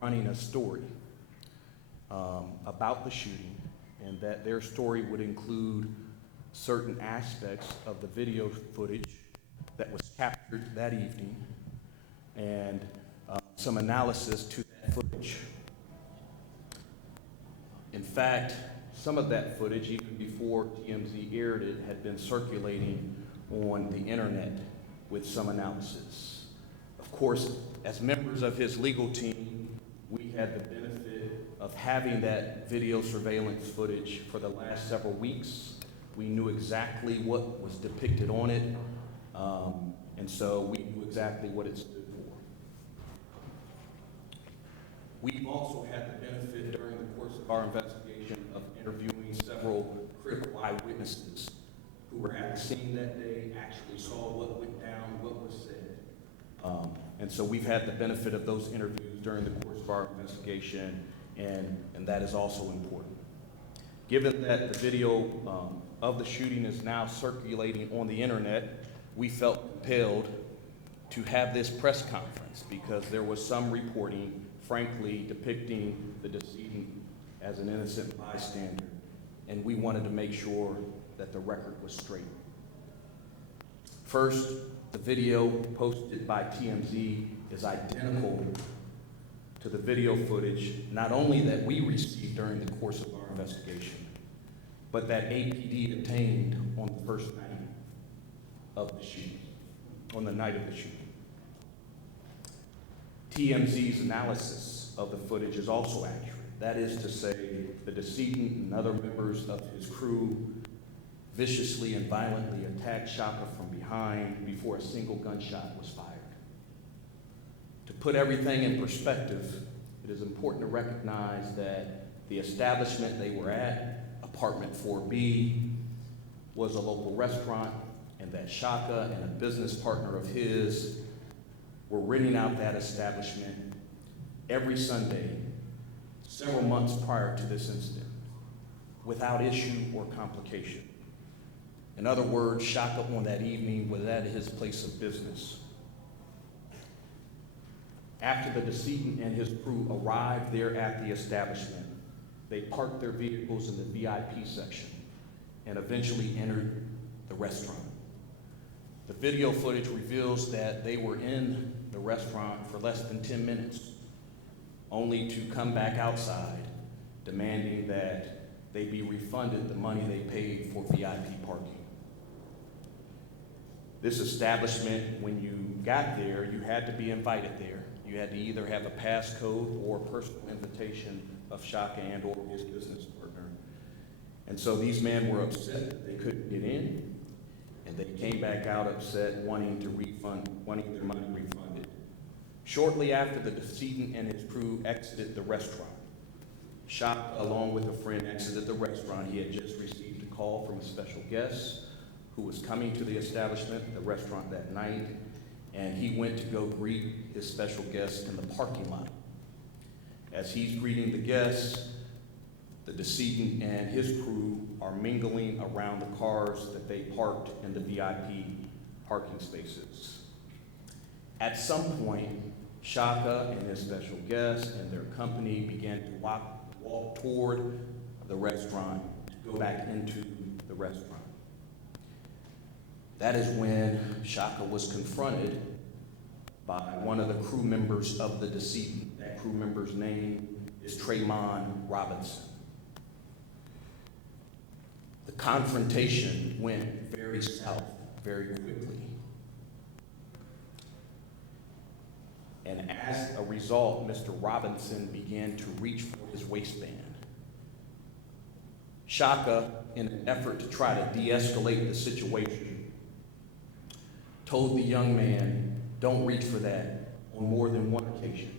running a story about the shooting, and that their story would include certain aspects of the video footage that was captured that evening and some analysis to that footage. In fact, some of that footage, even before TMZ aired it, had been circulating on the internet with some analysis. Of course, as members of his legal team, we had the benefit of having that video surveillance footage for the last several weeks. We knew exactly what was depicted on it, and so we knew exactly what it stood for. We've also had the benefit during the course of our investigation of interviewing several critical eyewitnesses who were at the scene that day, actually saw what went down, what was said. And so we've had the benefit of those interviews during the course of our investigation, and that is also important. Given that the video of the shooting is now circulating on the internet, we felt compelled to have this press conference because there was some reporting, frankly, depicting the decedent as an innocent bystander, and we wanted to make sure that the record was straight. First, the video posted by TMZ is identical to the video footage, not only that we received during the course of our investigation, but that APD obtained on the first night of the shooting, on the night of the shooting. TMZ's analysis of the footage is also accurate. That is to say, the decedent and other members of his crew viciously and violently attacked Chaka from behind before a single gunshot was fired. To put everything in perspective, it is important to recognize that the establishment they were at, apartment 4B, was a local restaurant, and that Chaka and a business partner of his were renting out that establishment every Sunday several months prior to this incident, without issue or complication. In other words, Chaka on that evening was at his place of business. After the decedent and his crew arrived there at the establishment, they parked their vehicles in the VIP section and eventually entered the restaurant. The video footage reveals that they were in the restaurant for less than 10 minutes, only to come back outside, demanding that they be refunded the money they paid for VIP parking. This establishment, when you got there, you had to be invited there. You had to either have a passcode or a personal invitation of Chaka and or his business partner. And so these men were upset that they couldn't get in, and they came back out upset, wanting their money refunded. Shortly after the decedent and his crew exited the restaurant, Chaka, along with a friend, exited the restaurant. He had just received a call from a special guest who was coming to the establishment, the restaurant that night, and he went to go greet his special guest in the parking lot. As he's greeting the guests, the decedent and his crew are mingling around the cars that they parked in the VIP parking spaces. At some point, Chaka and his special guest and their company began to walk toward the restaurant to go back into the restaurant. That is when Chaka was confronted by one of the crew members of the decedent. That crew member's name is Trayvon Robinson. The confrontation went very south very quickly. And as a result, Mr. Robinson began to reach for his waistband. Chaka, in an effort to try to de-escalate the situation, told the young man, "Don't reach for that," on more than one occasion,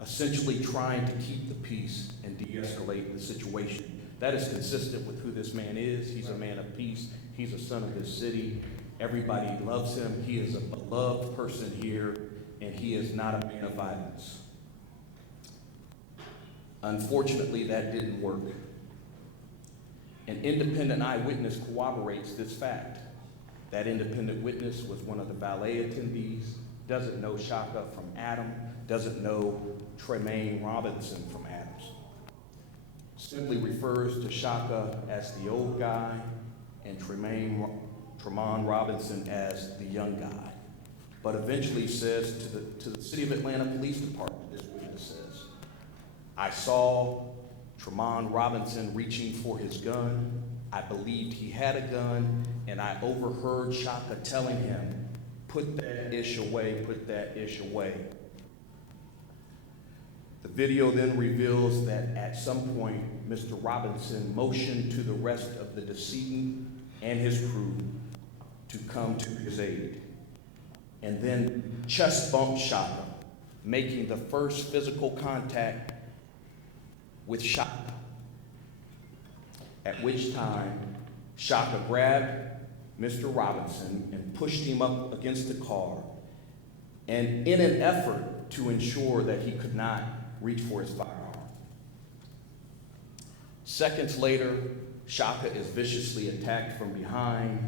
essentially trying to keep the peace and de-escalate the situation. That is consistent with who this man is. He's a man of peace. He's a son of this city. Everybody loves him. He is a beloved person here, and he is not a man of violence. Unfortunately, that didn't work. An independent eyewitness corroborates this fact. That independent witness was one of the valet attendees, doesn't know Chaka from Adam, doesn't know Tremaine Robinson from Adams, simply refers to Chaka as the old guy and Tremont Robinson as the young guy, but eventually says to the City of Atlanta Police Department, this witness says, "I saw Tremont Robinson reaching for his gun. I believed he had a gun, and I overheard Chaka telling him, 'Put that ish away, put that ish away.'" The video then reveals that at some point, Mr. Robinson motioned to the rest of the decedent and his crew to come to his aid, and then chest bumped Chaka, making the first physical contact with Chaka, at which time Chaka grabbed Mr. Robinson and pushed him up against the car, and in an effort to ensure that he could not reach for his firearm. Seconds later, Chaka is viciously attacked from behind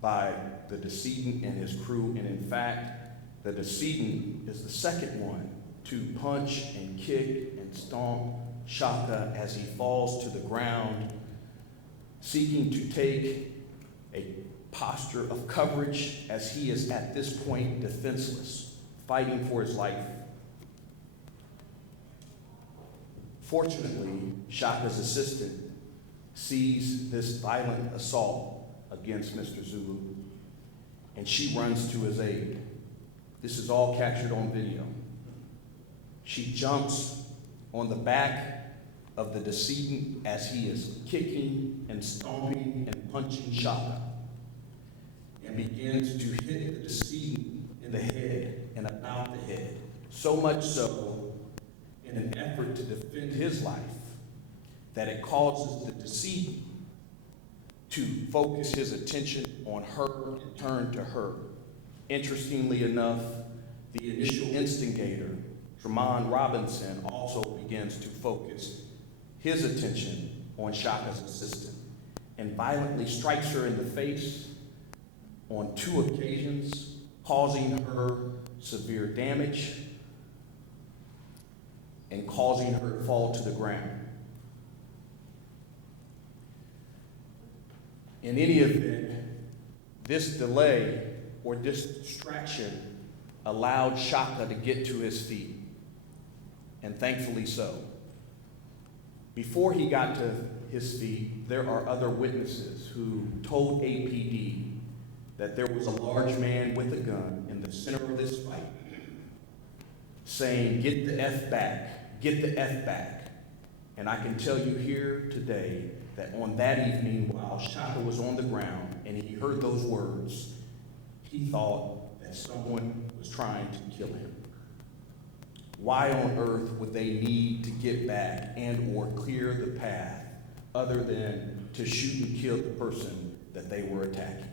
by the decedent and his crew, and in fact, the decedent is the second one to punch and kick and stomp Chaka as he falls to the ground, seeking to take a posture of coverage as he is at this point defenseless, fighting for his life. Fortunately, Chaka's assistant sees this violent assault against Mr. Zulu, and she runs to his aid. This is all captured on video. She jumps on the back of the decedent as he is kicking and stomping and punching Chaka, and begins to hit the decedent in the head and about the head, so much so in an effort to defend his life that it causes the decedent to focus his attention on her and turn to her. Interestingly enough, the initial instigator, Tremont Robinson, also begins to focus his attention on Chaka's assistant and violently strikes her in the face on 2 occasions, causing her severe damage and causing her to fall to the ground. In any event, this delay or this distraction allowed Chaka to get to his feet, and thankfully so. Before he got to his feet, there are other witnesses who told APD that there was a large man with a gun in the center of this fight saying, "Get the F back, get the F back." And I can tell you here today that on that evening, while Chaka was on the ground and he heard those words, he thought that someone was trying to kill him. Why on earth would they need to get back and or clear the path other than to shoot and kill the person that they were attacking?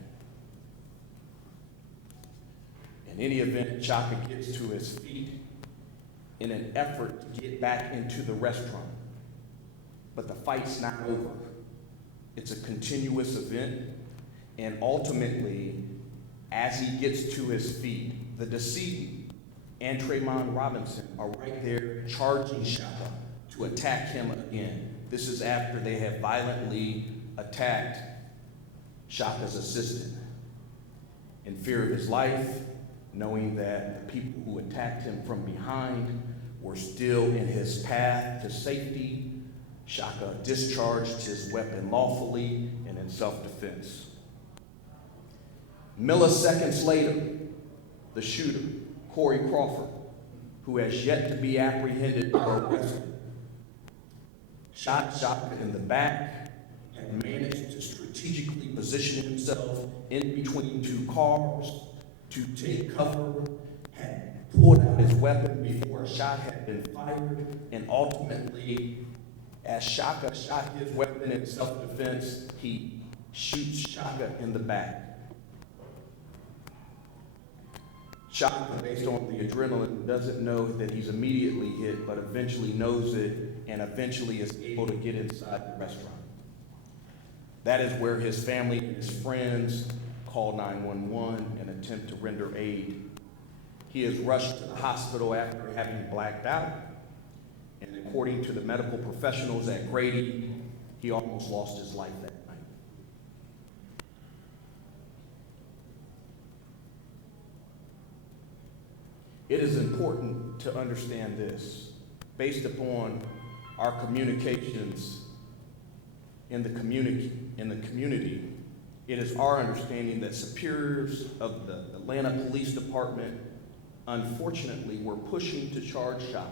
In any event, Chaka gets to his feet in an effort to get back into the restaurant. But the fight's not over. It's a continuous event, and ultimately, as he gets to his feet, the decedent and Tremont Robinson are right there charging Chaka to attack him again. This is after they have violently attacked Chaka's assistant. In fear of his life, knowing that the people who attacked him from behind were still in his path to safety, Chaka discharged his weapon lawfully and in self-defense. Milliseconds later, the shooter, Corey Crawford, who has yet to be apprehended or arrested, shot Chaka in the back and managed to strategically position himself in between 2 cars to take cover, had pulled out his weapon before a shot had been fired, and ultimately, as Chaka shot his weapon in self-defense, he shoots Chaka in the back. Chaka, based on the adrenaline, doesn't know that he's immediately hit, but eventually knows it and eventually is able to get inside the restaurant. That is where his family and his friends call 911 and attempt to render aid. He is rushed to the hospital after having blacked out. And according to the medical professionals at Grady, he almost lost his life that night. It is important to understand this. Based upon our communications in the community, it is our understanding that superiors of the Atlanta Police Department unfortunately were pushing to charge Chaka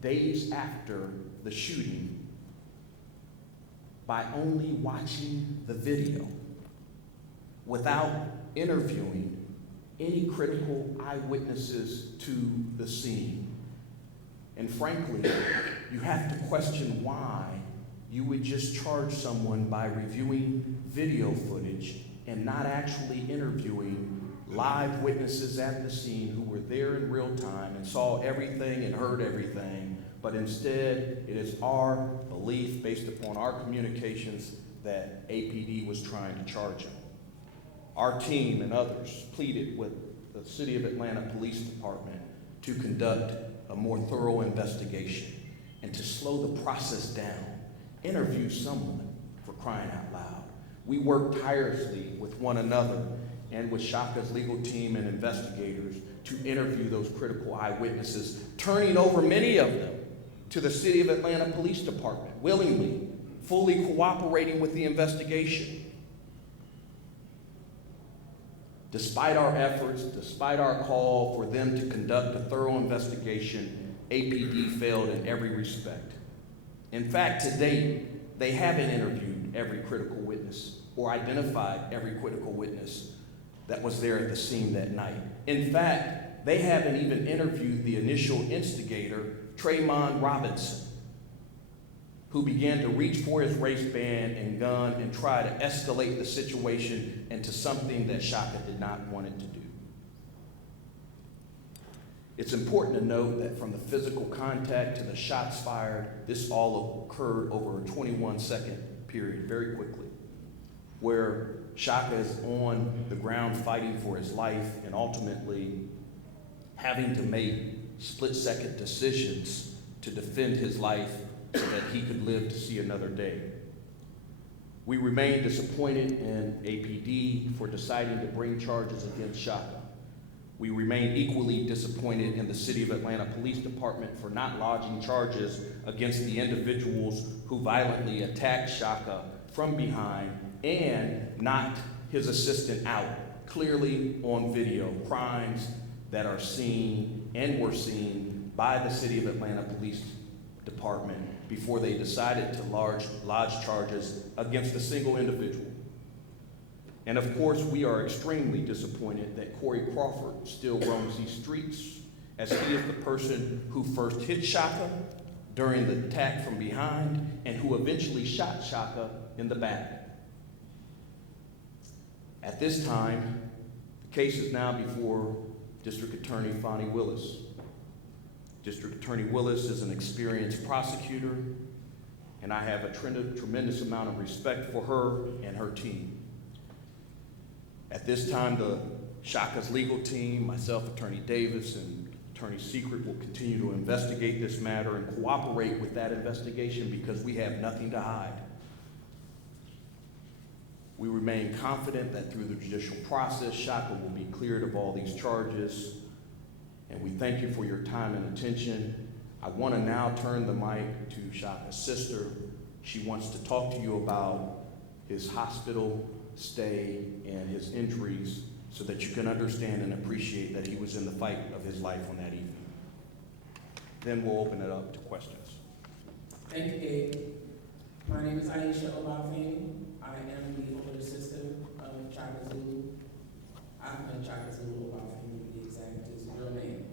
days after the shooting by only watching the video without interviewing any critical eyewitnesses to the scene. And frankly, you have to question why you would just charge someone by reviewing video footage and not actually interviewing live witnesses at the scene who were there in real time and saw everything and heard everything. But instead, it is our belief, based upon our communications, that APD was trying to charge him. Our team and others pleaded with the City of Atlanta Police Department to conduct a more thorough investigation and to slow the process down. Interview someone, for crying out loud. We worked tirelessly with one another and with Chaka's legal team and investigators to interview those critical eyewitnesses, turning over many of them to the City of Atlanta Police Department, willingly, fully cooperating with the investigation. Despite our efforts, despite our call for them to conduct a thorough investigation, APD failed in every respect. In fact, to date, they haven't interviewed every critical witness or identified every critical witness that was there at the scene that night. In fact, they haven't even interviewed the initial instigator, Trayvon Robinson, who began to reach for his waistband and gun and try to escalate the situation into something that Chaka did not want it to do. It's important to note that from the physical contact to the shots fired, this all occurred over a 21-second period, very quickly, where Chaka is on the ground fighting for his life and ultimately having to make split-second decisions to defend his life so that he could live to see another day. We remain disappointed in APD for deciding to bring charges against Chaka. We remain equally disappointed in the City of Atlanta Police Department for not lodging charges against the individuals who violently attacked Chaka from behind and knocked his assistant out, clearly on video, crimes that are seen and were seen by the City of Atlanta Police Department before they decided to lodge charges against a single individual. And of course, we are extremely disappointed that Corey Crawford still roams these streets, as he is the person who first hit Chaka during the attack from behind and who eventually shot Chaka in the back. At this time, the case is now before District Attorney Fonnie Willis. District Attorney Willis is an experienced prosecutor, and I have a tremendous amount of respect for her and her team. At this time, Chaka's legal team, myself, Attorney Davis, and Attorney Secret will continue to investigate this matter and cooperate with that investigation because we have nothing to hide. We remain confident that through the judicial process, Chaka will be cleared of all these charges, and we thank you for your time and attention. I want to now turn the mic to Chaka's sister. She wants to talk to you about his hospital stay and his injuries so that you can understand and appreciate that he was in the fight of his life on that evening. Then we'll open it up to questions. Thank you, Gabe. My name is Aisha Obafemi. I am the older sister of Chaka Zulu. Ahmed Chaka Zulu Obafemi, to be exact, is his real name.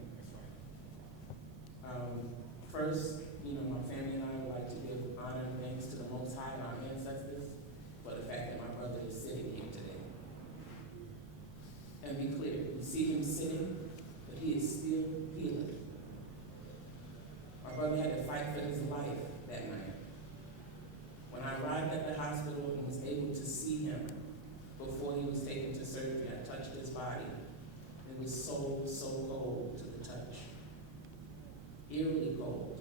First, my family and I would like to give honor and thanks to the Most High and our ancestors for the fact that my brother is sitting here today. And be clear, we see him sitting, but he is still healing. My brother had to fight for his life that night. When I arrived at the hospital and was able to see him before he was taken to surgery, I touched his body and It was so, so cold to the touch, eerily cold.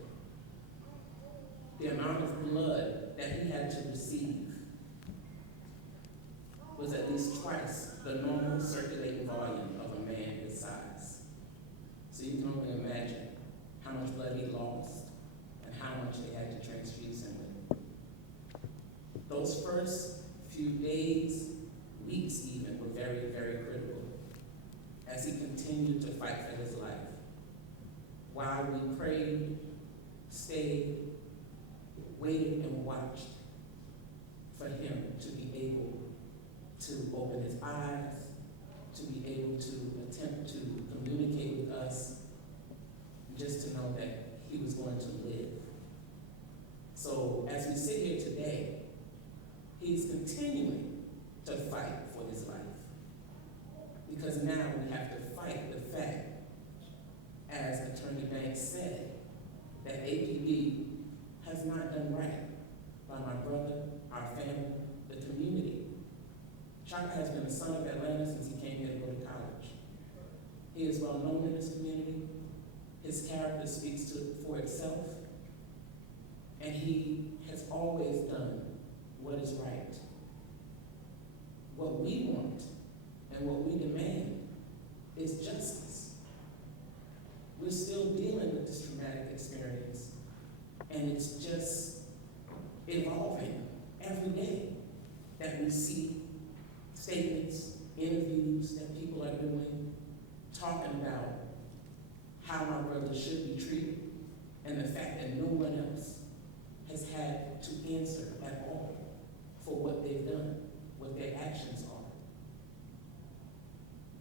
The amount of blood that he had to receive was at least twice the normal circulating volume of a man his size. So you can only imagine how much blood he lost and how much they had to transfuse him with. Those first few days, weeks even, were very, very critical as he continued to fight for his life. While we prayed, stayed, waited, and watched for him to be able to open his eyes, to be able to attempt to communicate with us, just to know that he was going to live. So as we sit here today, he's continuing to fight for his life. Because now we have to fight the fact, as Attorney Banks said, that APD has not done right by my brother, our family, the community. Chaka has been a son of Atlanta since he came here to go to college. He is well known in this community. His character speaks for itself. And he has always done what is right. What we want and what we demand is justice. We're still dealing with this traumatic experience, and it's just evolving every day that we see statements, interviews that people are doing, talking about how my brother should be treated, and the fact that no one else has had to answer at all for what they've done, what their actions are.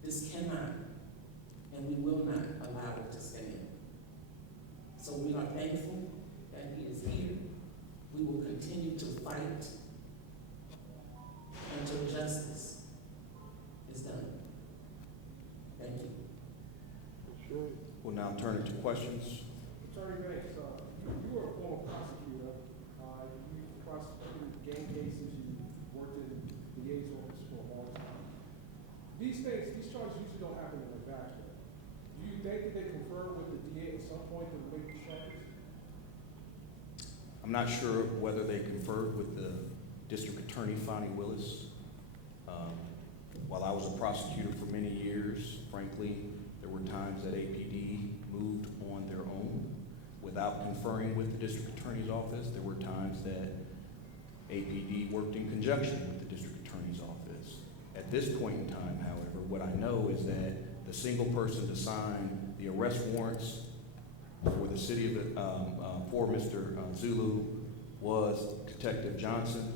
This cannot and we will not allow it to stand. So we are thankful that he is here. We will continue to fight until justice is done. Thank you. Sure. We'll now turn it to questions. Attorney Banks, you were a former prosecutor. You prosecuted gang cases. You worked in the DA's office for a long time. These charges usually don't happen in a vacuum. Do you think that they confer with the DA at some point to make these charges? I'm not sure whether they conferred with the District Attorney, Fonnie Willis. While I was a prosecutor for many years, frankly, there were times that APD moved on their own without conferring with the District Attorney's office. There were times that APD worked in conjunction with the District Attorney's office. At this point in time, however, what I know is that the single person to sign the arrest warrants for the city of for Mr. Zulu was Detective Johnson,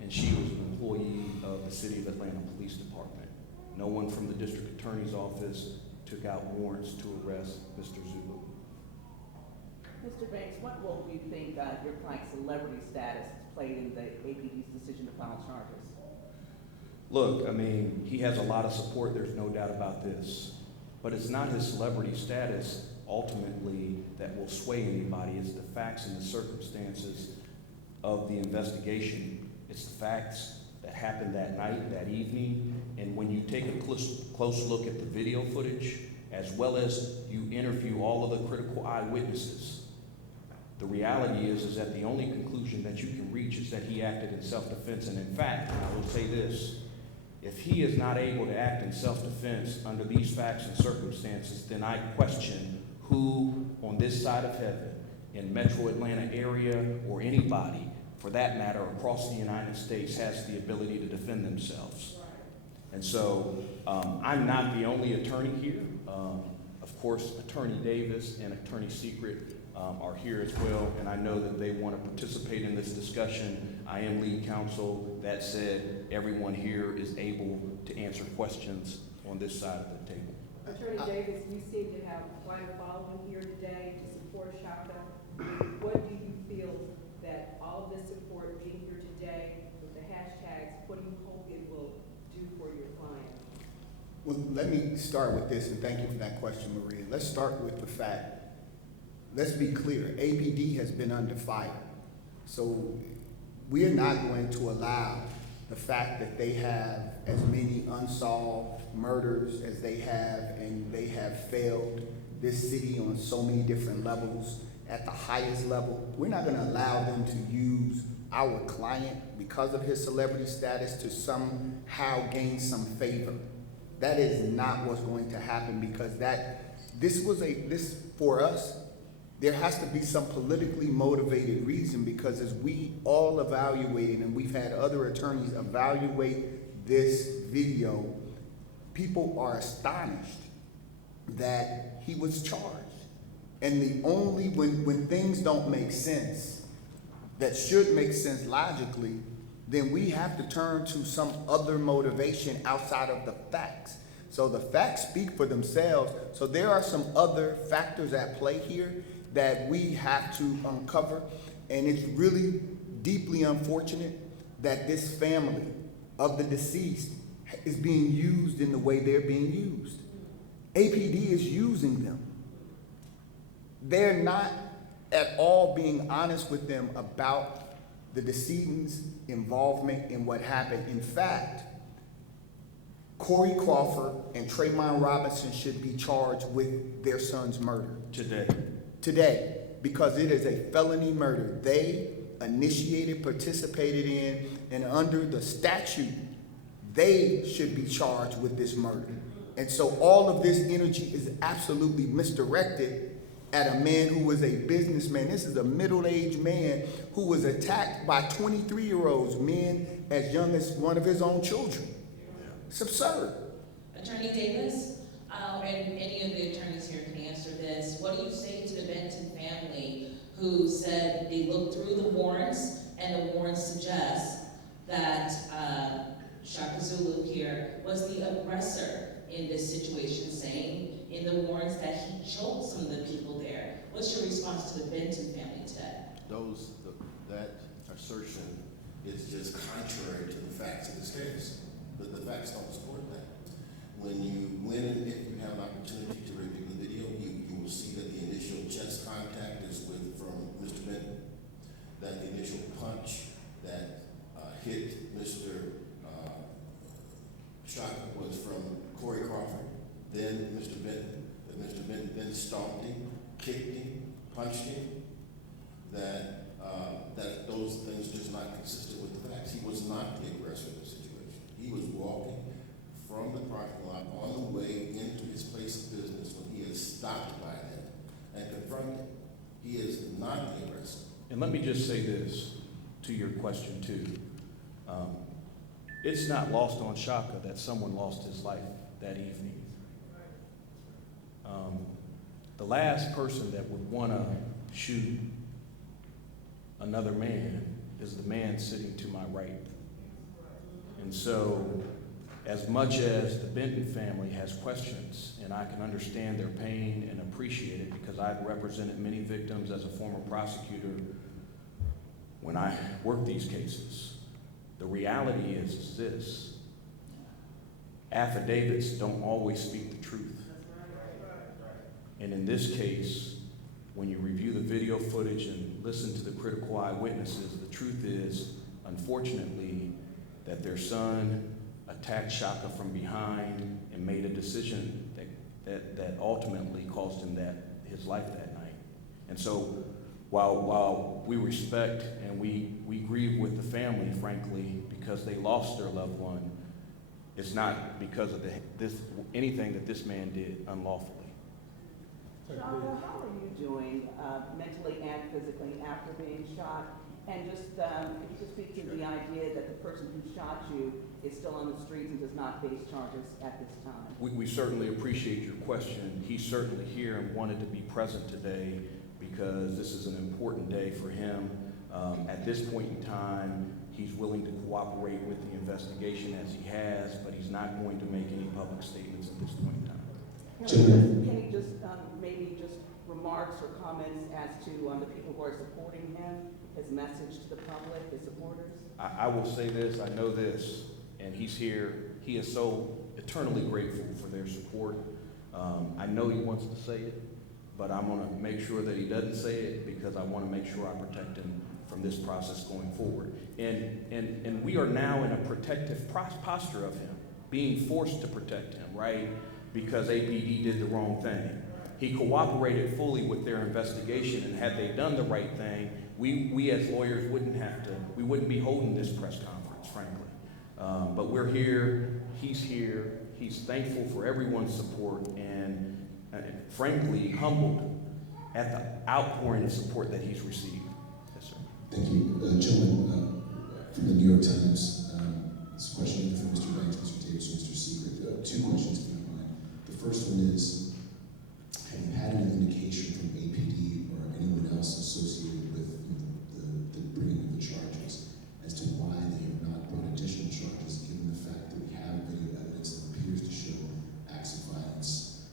and she was an employee of the City of Atlanta Police Department. No one from the District Attorney's office took out warrants to arrest Mr. Zulu. Mr. Banks, what role do you think your client's celebrity status played in the APD's decision to file charges? Look, I mean, he has a lot of support, there's no doubt about this. But it's not his celebrity status ultimately that will sway anybody. It's the facts and the circumstances of the investigation. It's the facts that happened that night, that evening. And when you take a close look at the video footage, as well as you interview all of the critical eyewitnesses, the reality is that the only conclusion that you can reach is that he acted in self-defense. And in fact, I will say this, if he is not able to act in self-defense under these facts and circumstances, then I question who on this side of heaven, in Metro Atlanta area, or anybody, for that matter, across the United States, has the ability to defend themselves. And so I'm not the only attorney here. Of course, Attorney Davis and Attorney Secret are here as well, and I know that they want to participate in this discussion. I am lead counsel. That said, everyone here is able to answer questions on this side of the table. Attorney Davis, you seem to have quite a following here today to support Chaka. What do you feel that all of this support being here today with the hashtags, what do you hope it will do for your client? Well, let me start with this, and thank you for that question, Maria. Let's start with the fact, let's be clear, APD has been under fire. So we're not going to allow the fact that they have as many unsolved murders as they have, and they have failed this city on so many different levels, at the highest level. We're not gonna allow them to use our client because of his celebrity status to somehow gain some favor. That is not what's going to happen, because this for us, there has to be some politically motivated reason, because as we all evaluated, and we've had other attorneys evaluate this video, people are astonished that he was charged. And when things don't make sense, that should make sense logically, then we have to turn to some other motivation outside of the facts. So the facts speak for themselves. So there are some other factors at play here that we have to uncover. And it's really deeply unfortunate that this family of the deceased is being used in the way they're being used. APD is using them. They're not at all being honest with them about the decedent's involvement in what happened. In fact, Corey Crawford and Trayvon Robinson should be charged with their son's murder. Today, because it is a felony murder. They initiated, participated in, and under the statute, they should be charged with this murder. And so all of this energy is absolutely misdirected at a man who was a businessman. This is a middle-aged man who was attacked by 23-year-olds, men as young as one of his own children. It's absurd. Attorney Davis, and any of the attorneys here can answer this. What do you say to the Benton family who said they looked through the warrants and the warrants suggest that Chaka Zulu here was the aggressor in this situation, saying in the warrants that he choked some of the people there? What's your response to the Benton family to that? That assertion is just contrary to the facts of this case. The facts don't support that. When and if you have an opportunity to review the video, you will see that the initial chest contact is from Mr. Benton. That the initial punch that hit Mr. Chaka was from Corey Crawford, then Mr. Benton. That Mr. Benton then stomped him, kicked him, punched him. That those things just not consistent with the facts. He was not the aggressor in this situation. He was walking from the parking lot on the way into his place of business when he is stopped by them and confronted. He is not the aggressor. And let me just say this to your question too. It's not lost on Chaka that someone lost his life that evening. The last person that would want to shoot another man is the man sitting to my right. And so, as much as the Benton family has questions, and I can understand their pain and appreciate it because I've represented many victims as a former prosecutor when I work these cases, the reality is this: affidavits don't always speak the truth. And in this case, when you review the video footage and listen to the critical eyewitnesses, the truth is, unfortunately, that their son attacked Chaka from behind and made a decision that ultimately cost him his life that night. And so while we respect and we grieve with the family, frankly, because they lost their loved one, it's not because of anything that this man did unlawfully. Chaka, how are you doing mentally and physically after being shot? And just, could you just speak to the idea that the person who shot you is still on the streets and does not face charges at this time? We certainly appreciate your question. He's certainly here and wanted to be present today because this is an important day for him. At this point in time, he's willing to cooperate with the investigation as he has, but he's not going to make any public statements at this point in time. Can you just maybe just remarks or comments as to the people who are supporting him, his message to the public, his supporters? I will say this, I know this, and he's here. He is so eternally grateful for their support. I know he wants to say it, but I'm going to make sure that he doesn't say it because I want to make sure I protect him from this process going forward. And we are now in a protective posture of him being forced to protect him, right? Because APD did the wrong thing. He cooperated fully with their investigation, and had they done the right thing, we as lawyers we wouldn't be holding this press conference, frankly. But we're here, he's here, he's thankful for everyone's support, and frankly, humbled at the outpouring of support that he's received. Yes, sir. Thank you. Gentlemen, from the New York Times, this question either for Mr. Banks, Mr. Davis, or Mr. Secret. Two questions, if you don't mind. The first one is, have you had any indication from APD or anyone else associated with the bringing of the charges as to why they have not brought additional charges, given the fact that we have video evidence that appears to show acts of violence,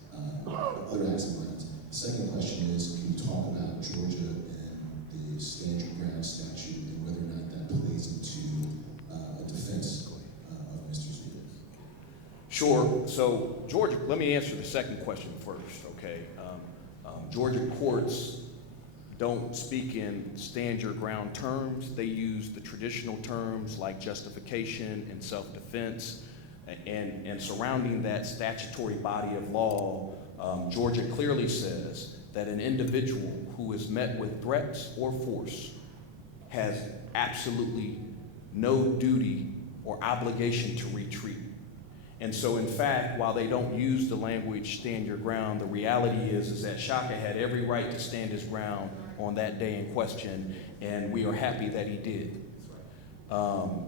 other acts of violence? The second question is, can you talk about Georgia and the stand your ground statute and whether or not that plays into a defense of Mr. Zulu? Sure. So, Georgia, let me answer the second question first, okay? Georgia courts don't speak in stand your ground terms. They use the traditional terms like justification and self-defense. And surrounding that statutory body of law, Georgia clearly says that an individual who is met with threats or force has absolutely no duty or obligation to retreat. And so, in fact, while they don't use the language stand your ground, the reality is that Chaka had every right to stand his ground on that day in question, and we are happy that he did. Now,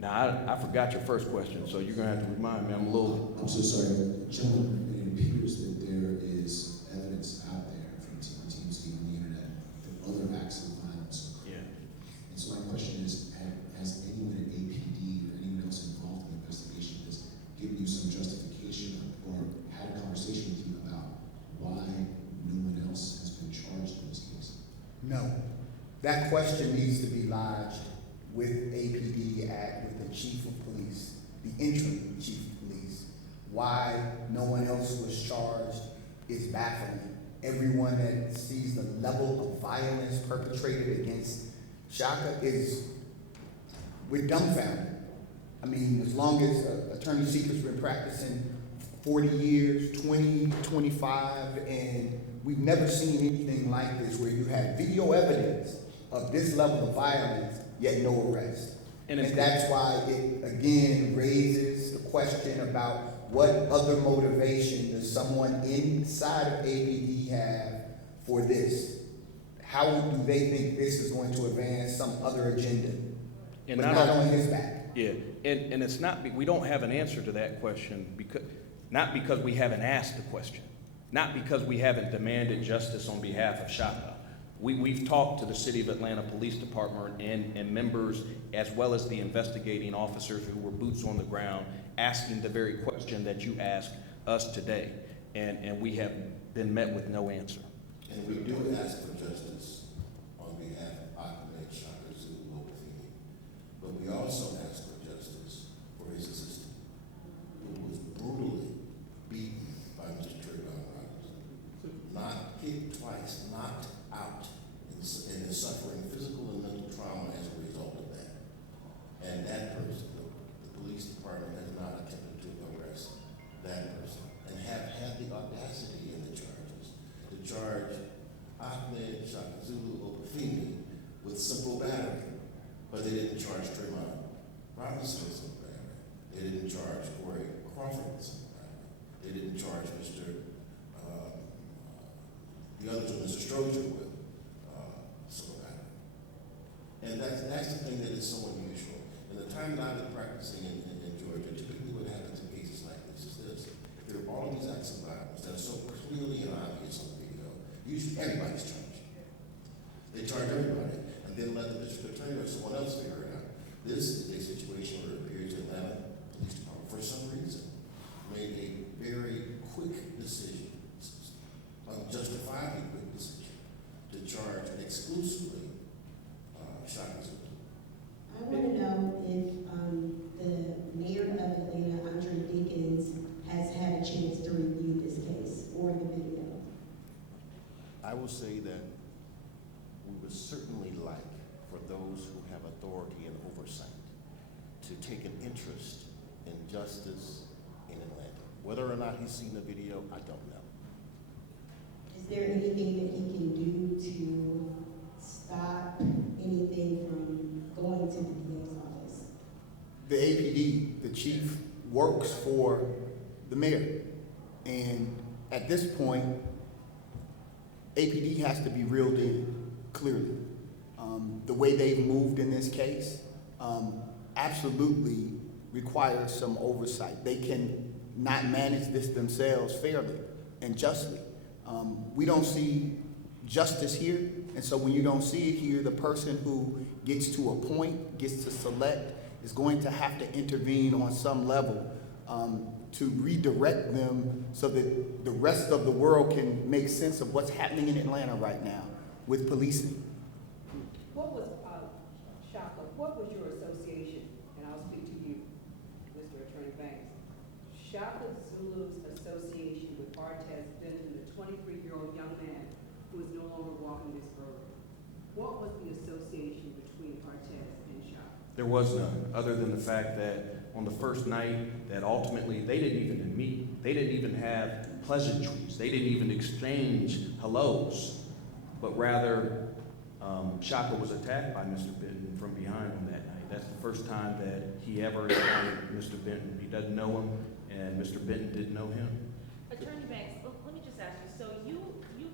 I forgot your first question, so you're going to have to remind me. I'm so sorry. Gentlemen, it appears that there is evidence out there from TMZ on the internet that other acts of violence occurred. Yeah. And so my question is, has anyone at APD or anyone else involved in the investigation has given you some justification or had a conversation with you about why no one else has been charged in this case? No. That question needs to be lodged with APD with the chief of police, the interim chief of police. Why no one else was charged is baffling. Everyone that sees the level of violence perpetrated against Chaka we're dumbfounded. I mean, as long as Attorney Secret's been practicing 40 years, 20, 25, and we've never seen anything like this where you have video evidence of this level of violence, yet no arrest. And that's why it, again, raises the question about what other motivation does someone inside of APD have for this? How do they think this is going to advance some other agenda? And but not on his back. Yeah, and it's not, we don't have an answer to that question not because we haven't asked the question, not because we haven't demanded justice on behalf of Chaka. We've talked to the City of Atlanta Police Department and members, as well as the investigating officers who were boots on the ground, asking the very question that you asked us today, and we have been met with no answer. And we do ask for justice on behalf of Ahmed Chaka Zulu, but we also ask for justice for his assistant, who was brutally beaten by Mr. Trayvon Robertson, not hit twice, knocked out, and is suffering physical and mental trauma as a result of that. And that person, the police department has not attempted to arrest that person, and have had the audacity in the charges to charge Ahmed Chaka Zulu with simple battery, but they didn't charge Trayvon Robinson with simple battery. They didn't charge Corey Crawford with simple battery. They didn't charge the other two, Mr. Stroger, with simple battery. And that's the thing that is so unusual. In the time that I've been practicing in Georgia, typically what happens in cases like this is this. There are all these acts of violence that are so clearly and obvious on the video. Usually everybody's charged. They charge everybody, and then let the district attorney or someone else figure it out. This is a situation where it appears the Atlanta Police Department, for some reason, made a very quick decision, a justifiably quick decision, to charge exclusively Chaka Zulu. I want to know if the mayor of Atlanta, Andre Dickens, has had a chance to review this case or the video. I will say that we would certainly like for those who have authority and oversight to take an interest in justice in Atlanta. Whether or not he's seen the video, I don't know. Is there anything that he can do to stop anything from going to the DA's office? The APD, the chief, works for the mayor. And at this point, APD has to be reeled in, clearly. The way they've moved in this case absolutely requires some oversight. They can not manage this themselves fairly and justly. We don't see justice here, and so when you don't see it here, the person who gets to appoint, gets to select, is going to have to intervene on some level to redirect them so that the rest of the world can make sense of what's happening in Atlanta right now with policing. What was, Chaka, what was your association, and I'll speak to you, Mr. Attorney Banks, Chaka Zulu's association with Artez Benton, the 23-year-old young man who is no longer walking this earth? What was the association between Artez and Chaka? There was none, other than the fact that on the first night that ultimately they didn't even meet. They didn't even have pleasantries. They didn't even exchange hellos, but rather Chaka was attacked by Mr. Benton from behind on that night. That's the first time that he ever encountered Mr. Benton. He doesn't know him, and Mr. Benton didn't know him. Attorney Banks, let me just ask you, so you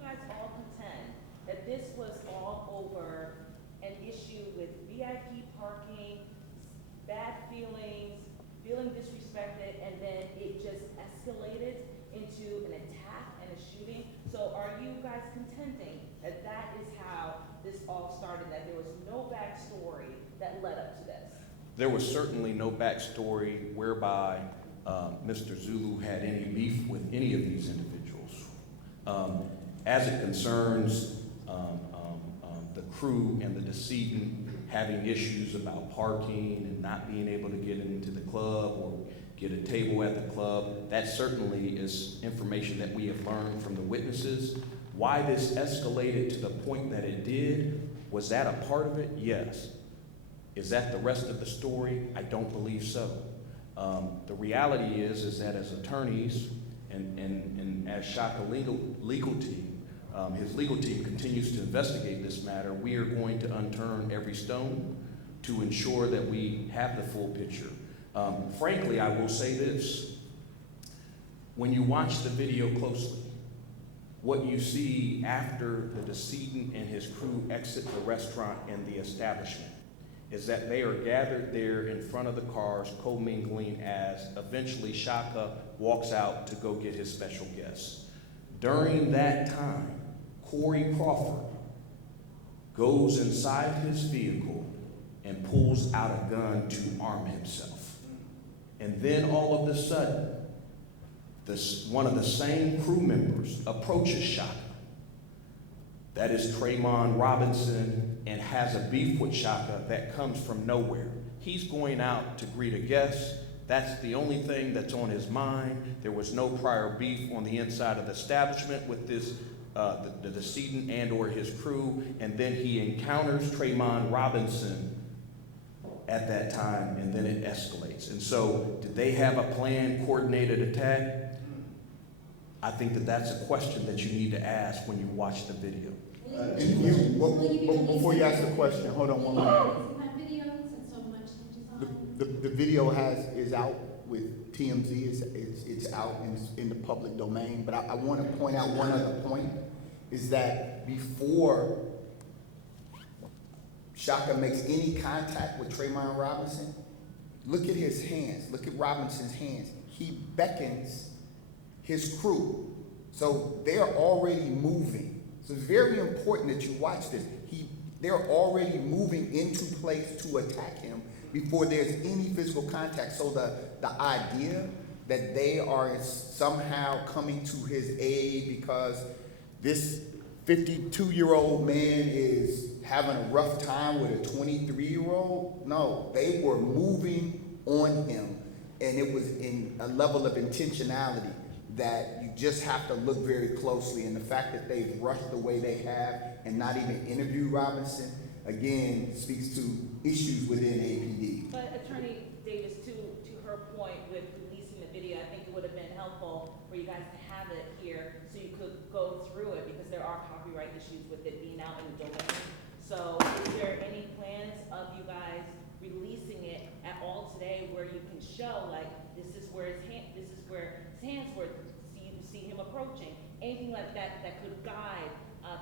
guys all contend that this was all over an issue with VIP parking, bad feelings, feeling disrespected, and then it just escalated into an attack and a shooting? So are you guys contending that that is how this all started, that there was no backstory that led up to this? There was certainly no backstory whereby Mr. Zulu had any beef with any of these individuals. As it concerns the crew and the decedent having issues about parking and not being able to get into the club or get a table at the club, that certainly is information that we have learned from the witnesses. Why this escalated to the point that it did, was that a part of it? Yes. Is that the rest of the story? I don't believe so. The reality is that as attorneys and as Chaka legal team, his legal team continues to investigate this matter, we are going to unturn every stone to ensure that we have the full picture. Frankly, I will say this. When you watch the video closely, what you see after the decedent and his crew exit the restaurant and the establishment is that they are gathered there in front of the cars, commingling as eventually Chaka walks out to go get his special guests. During that time, Corey Crawford goes inside his vehicle and pulls out a gun to arm himself. And then all of a sudden, one of the same crew members approaches Chaka. That is Trayvon Robinson, and has a beef with Chaka that comes from nowhere. He's going out to greet a guest. That's the only thing that's on his mind. There was no prior beef on the inside of the establishment with this, the decedent and or his crew, and then he encounters Trayvon Robinson at that time, and then it escalates. And so, did they have a planned, coordinated attack? I think that that's a question that you need to ask when you watch the video. Before you ask the question, hold on one minute. The video is out with TMZ. It's out and it's in the public domain. But I want to point out one other point, is that before Chaka makes any contact with Trayvon Robinson, look at his hands. Look at Robinson's hands. He beckons his crew. So they're already moving. So it's very important that you watch this. They're already moving into place to attack him before there's any physical contact. So the idea that they are somehow coming to his aid because this 52-year-old man is having a rough time with a 23-year-old, no, they were moving on him. And it was in a level of intentionality that you just have to look very closely. And the fact that they've rushed the way they have and not even interviewed Robinson, again, speaks to issues within APD. But Attorney Davis, to her point with releasing the video, I think you guys to have it here so you could go through it, because there are copyright issues with it being out in the domain. So is there any plans of you guys releasing it at all today where you can show, like, this is where his hands were, so you can see him approaching, anything like that that could guide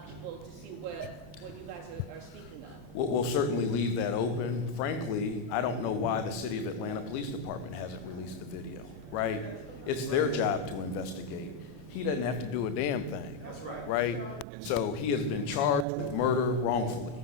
people to see what you guys are speaking of? We'll certainly leave that open. Frankly, I don't know why the City of Atlanta Police Department hasn't released the video, right? It's their job to investigate. He doesn't have to do a damn thing. That's right. And so he has been charged with murder wrongfully.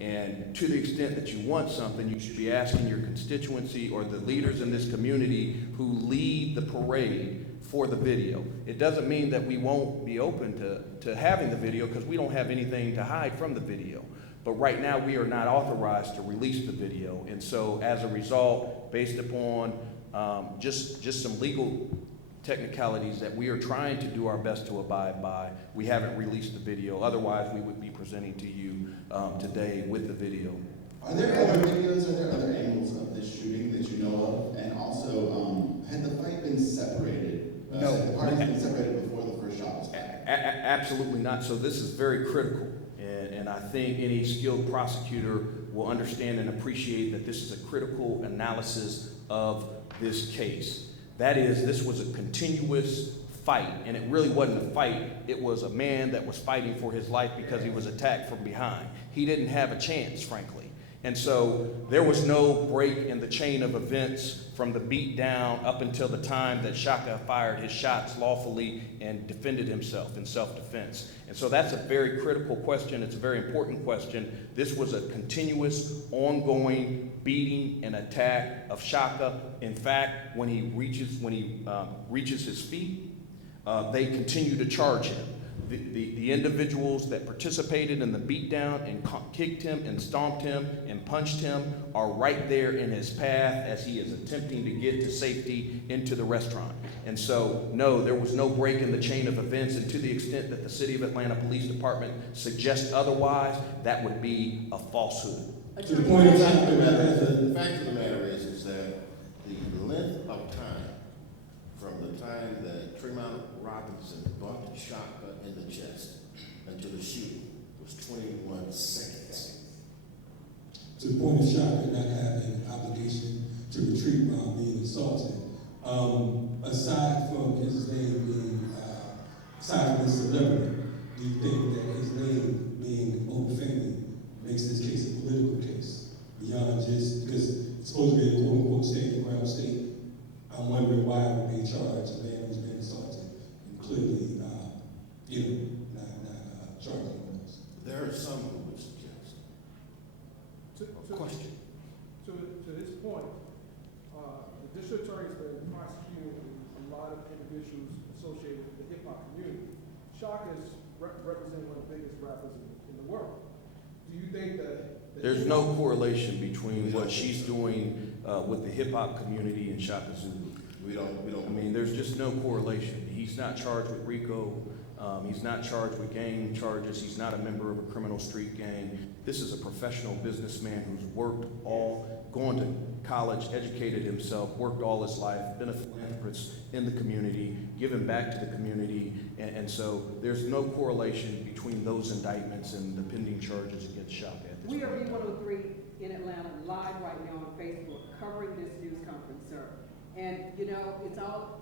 And to the extent that you want something, you should be asking your constituency or the leaders in this community who lead the parade for the video. It doesn't mean that we won't be open to having the video, because we don't have anything to hide from the video. But right now, we are not authorized to release the video. And so as a result, based upon just some legal technicalities that we are trying to do our best to abide by, we haven't released the video. Otherwise, we would be presenting to you today with the video. Are there other videos, are there other angles of this shooting that you know of? And also, had the fight been separated? No. Had the parties been separated before the first shot was fired? Absolutely not. So this is very critical. And I think any skilled prosecutor will understand and appreciate that this is a critical analysis of this case. That is, this was a continuous fight, and it really wasn't a fight. It was a man that was fighting for his life because he was attacked from behind. He didn't have a chance, frankly. And so there was no break in the chain of events from the beat down up until the time that Chaka fired his shots lawfully and defended himself in self-defense. And so that's a very critical question. It's a very important question. This was a continuous, ongoing beating and attack of Chaka. In fact, when he reaches his feet, they continue to charge him. The individuals that participated in the beatdown and kicked him and stomped him and punched him are right there in his path as he is attempting to get to safety into the restaurant. And so, no, there was no break in the chain of events, and to the extent that the City of Atlanta Police Department suggests otherwise, that would be a falsehood. To the point of the fact of the matter is that the length of time from the time that Tremont Robinson bumped Chaka in the chest until the shooting was 21 seconds. To the point of Chaka not having obligation to retreat while being assaulted. Aside from his name being, aside from his celebrity, do you think that his name being Old Family makes this case a political case? Beyond just, because it's supposed to be a quote-unquote state and ground state, I'm wondering why would they charge a man who's been assaulted and clearly, not charging him else? There are some who would suggest. Question. To this point, the district attorney's been prosecuting a lot of individuals associated with the hip hop community. Chaka is representing one of the biggest rappers in the world. Do you think that There's no correlation between what she's doing with the hip hop community and Chaka Zulu. We don't. I mean, there's just no correlation. He's not charged with RICO. He's not charged with gang charges. He's not a member of a criminal street gang. This is a professional businessman who's gone to college, educated himself, worked all his life, been a philanthropist in the community, given back to the community. And so there's no correlation between those indictments and the pending charges against Chaka at this We are point. B103 in Atlanta, live right now on Facebook, covering this news conference, sir. And, it's all,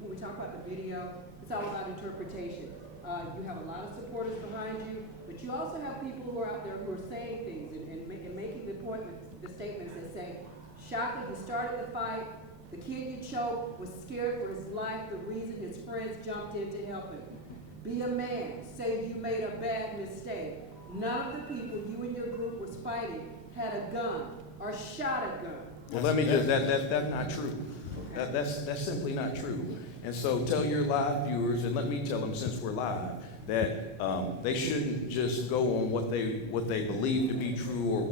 when we talk about the video, it's all about interpretation. You have a lot of supporters behind you, but you also have people who are out there who are saying things and making the statements that say, Chaka, you started the fight, the kid you choked was scared for his life, the reason his friends jumped in to help him. Be a man, say you made a bad mistake. None of the people you and your group was fighting had a gun or shot a gun. Well, let me just, that's not true. That's simply not true. And so tell your live viewers, and let me tell them since we're live, that they shouldn't just go on what they believe to be true or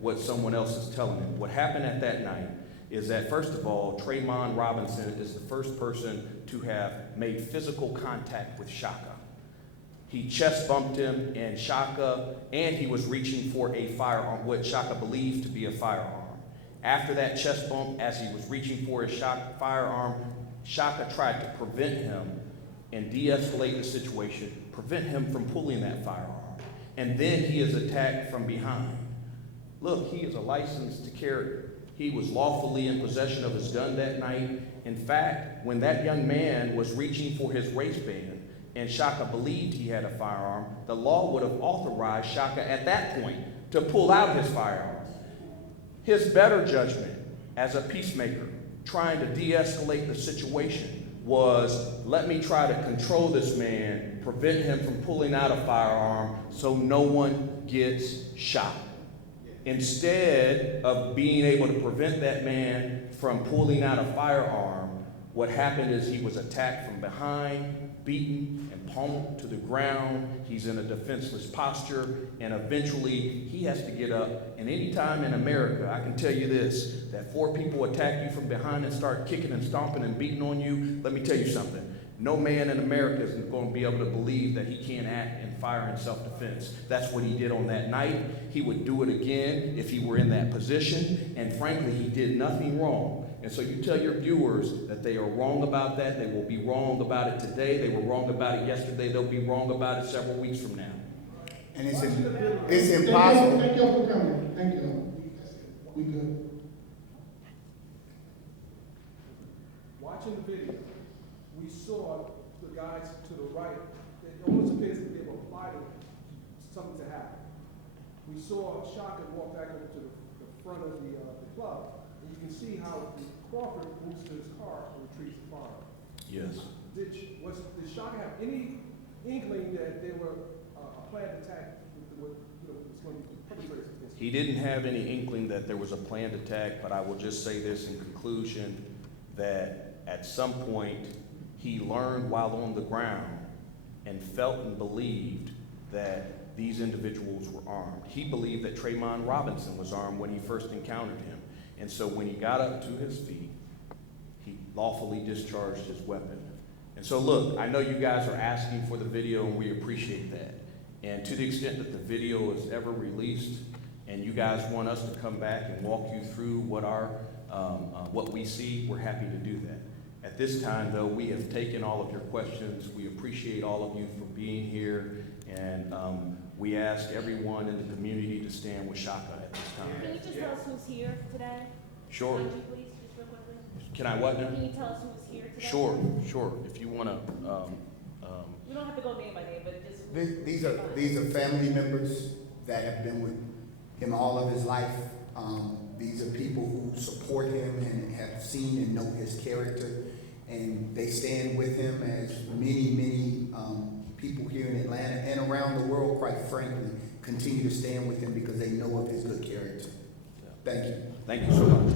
what someone else is telling them. What happened at that night is that, first of all, Tremont Robinson is the first person to have made physical contact with Chaka. He chest bumped him, and he was reaching for a firearm, what Chaka believed to be a firearm. After that chest bump, as he was reaching for his firearm, Chaka tried to prevent him and de-escalate the situation, prevent him from pulling that firearm. And then he is attacked from behind. Look, he is a licensed carrier. He was lawfully in possession of his gun that night. In fact, when that young man was reaching for his waistband and Chaka believed he had a firearm, the law would have authorized Chaka at that point to pull out his firearm. His better judgment as a peacemaker, trying to de-escalate the situation, was let me try to control this man, prevent him from pulling out a firearm so no one gets shot. Instead of being able to prevent that man from pulling out a firearm, what happened is he was attacked from behind, beaten, and pummeled to the ground. He's in a defenseless posture, and eventually he has to get up. And anytime in America, I can tell you this, that 4 people attack you from behind and start kicking and stomping and beating on you, let me tell you something. No man in America is going to be able to believe that he can't act and fire in self-defense. That's what he did on that night. He would do it again if he were in that position, and frankly, he did nothing wrong. And so you tell your viewers that they are wrong about that. They will be wrong about it today. They were wrong about it yesterday. They'll be wrong about it several weeks from now. And it's impossible. Thank you for coming. Thank you. We good. Watching the video, we saw the guys to the right. It almost appears that they were plotting something to happen. We saw Chaka walk back over to the front of the club. And you can see how Crawford moves to his car and retrieves the firearm. Yes. Did Chaka have any inkling that they were a planned attack with was going to be perpetrated against him? He didn't have any inkling that there was a planned attack, but I will just say this in conclusion, that at some point he learned while on the ground and felt and believed that these individuals were armed. He believed that Trayvon Robinson was armed when he first encountered him. And so when he got up to his feet, he lawfully discharged his weapon. And so look, I know you guys are asking for the video, and we appreciate that. And to the extent that the video is ever released and you guys want us to come back and walk you through what we see, we're happy to do that. At this time, though, we have taken all of your questions. We appreciate all of you for being here, and we ask everyone in the community to stand with Chaka at this time. Can you just tell us who's here today? Sure. Would you please, just real quickly? Can I what now? Can you tell us who's here today? Sure. If you want to. We don't have to go name by name, but just. These are family members that have been with him all of his life. These are people who support him and have seen and know his character, and they stand with him, as many people here in Atlanta and around the world, quite frankly, continue to stand with him because they know of his good character. Thank you. Thank you so much.